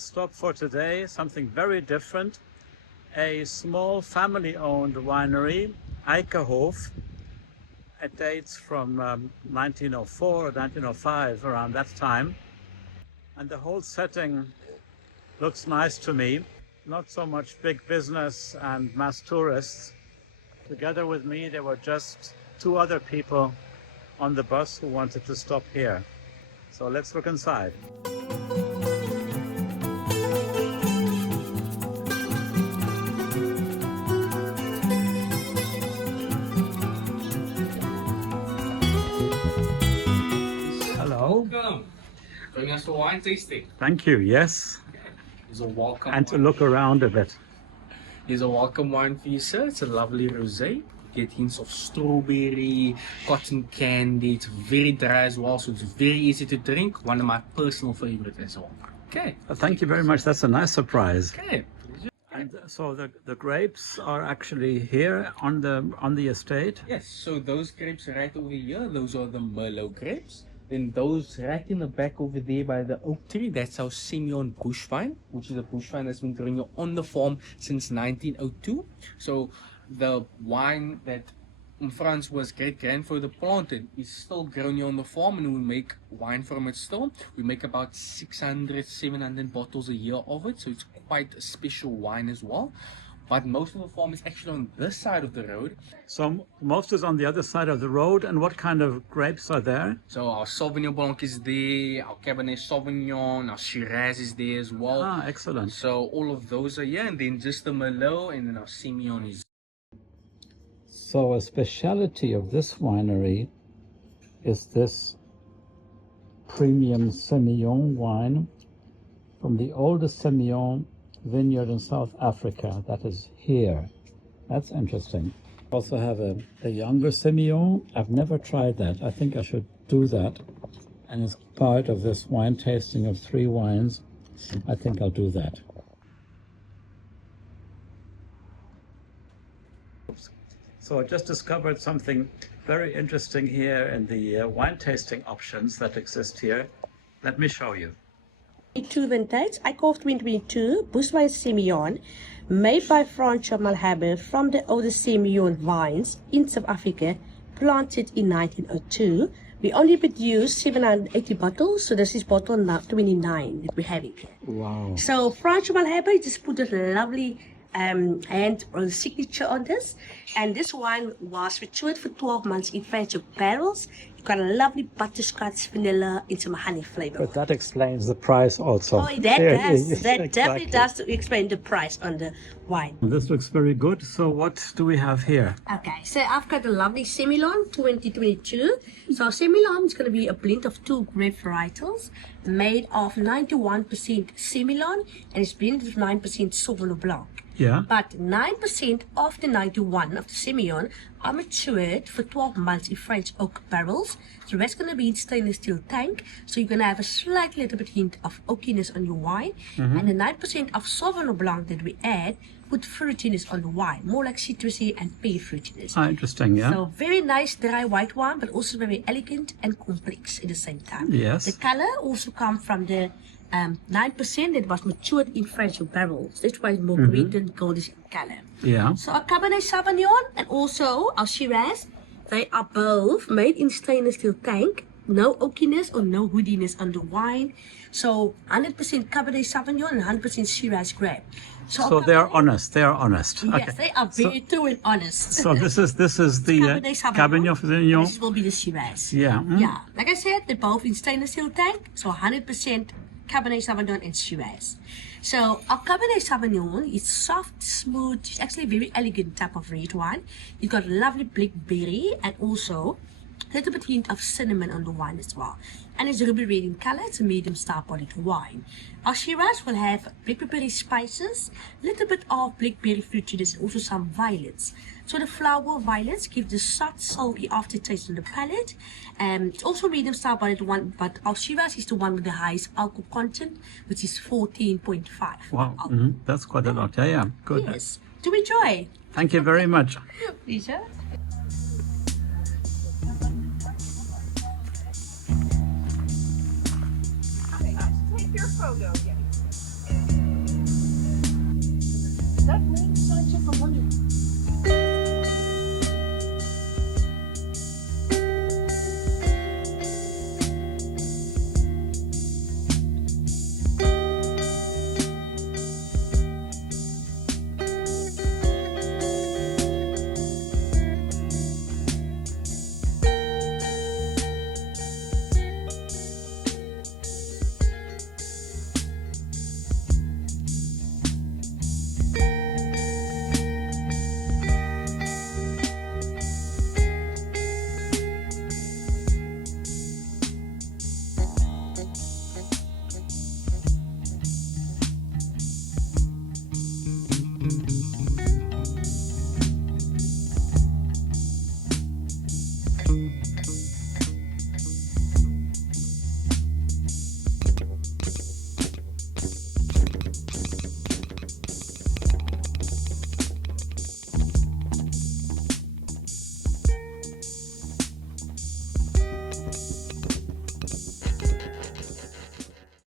last stop for today, something very different. A small family-owned winery, Eikehof. It dates from 1904 or 1905, around that time. And the whole setting looks nice to me. Not so much big business and mass tourists. Together with me, there were just two other people on the bus who wanted to stop here. So let's look inside. Hello. Welcome. Joining us for wine tasting. Thank you, yes. It's a welcome And to wine. look around a bit. It's a welcome wine for you, sir. It's a lovely rosé. Get hints of strawberry, cotton candy. It's very dry as well, so it's very easy to drink. One of my personal favorites as well. Okay. Thank you very much. That's a nice surprise. Okay. And so the grapes are actually here on the estate. Yes, so those grapes right over here, those are the Merlot grapes. Then those right in the back over there by the oak tree, that's our Semillon bush vine, which is a bush vine that's been growing on the farm since 1902. So the wine that Frans was great-grandfather planted is still grown here on the farm, and we make wine from it still. We make about 600, 700 bottles a year of it, so it's quite a special wine as well. But most of the farm is actually on this side of the road. So most is on the other side of the road. And what kind of grapes are there? So our Sauvignon Blanc is there, our Cabernet Sauvignon, our Shiraz is there as well. Ah, excellent. So all of those are here, and then just the Merlot, and then our Semillon is. So a speciality of this winery is this premium Semillon wine from the oldest Semillon vineyard in South Africa, that is here. That's interesting. Also have a younger Semillon. I've never tried that. I think I should do that. And as part of this wine tasting of 3 wines, I think I'll do that. So I just discovered something very interesting here in the wine tasting options that exist here. Let me show you. 2 vintage, Eikehof 2022, Bush Wine Semillon, made by Franschhoek Wine from the oldest Semillon vines in South Africa, planted in 1902. We only produce 780 bottles, so this is bottle now 29 that we're having. Wow. So Franschhoek Wine just put this lovely hand or signature on this, and this wine was matured for 12 months in Franschhoek barrels. You've got a lovely butterscotch, vanilla, and some honey flavor. But that explains the price also. Oh, that does. That Exactly. definitely does explain the price on the wine. This looks very good. So what do we have here? Okay, so I've got a lovely Semillon 2022. So Semillon is going to be a blend of 2 grape varietals made of 91% Semillon, and it's blended with 9% Sauvignon Blanc. Yeah. But 9% of the 91 of the Semillon are matured for 12 months in French oak barrels. The rest going to be in stainless steel tank. So you're going to have a slight little bit hint of oakiness on your wine. And the 9% of Sauvignon Blanc that we add put fruitiness on the wine, more like citrusy and pear fruitiness. Ah, interesting, yeah. So very nice dry white wine, but also very elegant and complex at the same time. Yes. The color also comes from the 9% that was matured in French barrels. That's why it's more green than goldish in color. Yeah. So our Cabernet Sauvignon and also our Shiraz, they are both made in stainless steel tank. No oakiness or no woodiness on the wine. So 100% Cabernet Sauvignon and 100% Shiraz grape. So they are honest. They are honest. Yes, Okay. they are very true and honest. So this is the Cabernet Sauvignon. Cabernet Sauvignon. This will be the Shiraz. Yeah. Yeah, like I said, they're both in stainless steel tank, so 100% Cabernet Sauvignon and Shiraz. So our Cabernet Sauvignon is soft, smooth, it's actually a very elegant type of red wine. It's got lovely blackberry and also a little bit hint of cinnamon on the wine as well. And it's ruby red in color, it's a medium star bodied wine. Our Shiraz will have blackberry spices, a little bit of blackberry fruitiness, and also some violets. So the flower violets give the soft, salty aftertaste on the palate. It's also medium star bodied one, but our Shiraz is the one with the highest alcohol content, which is 14.5. Wow. That's quite a lot. Yeah. Good. Yes. Do enjoy. Thank you very much. Pleasure. Take your photo, yes.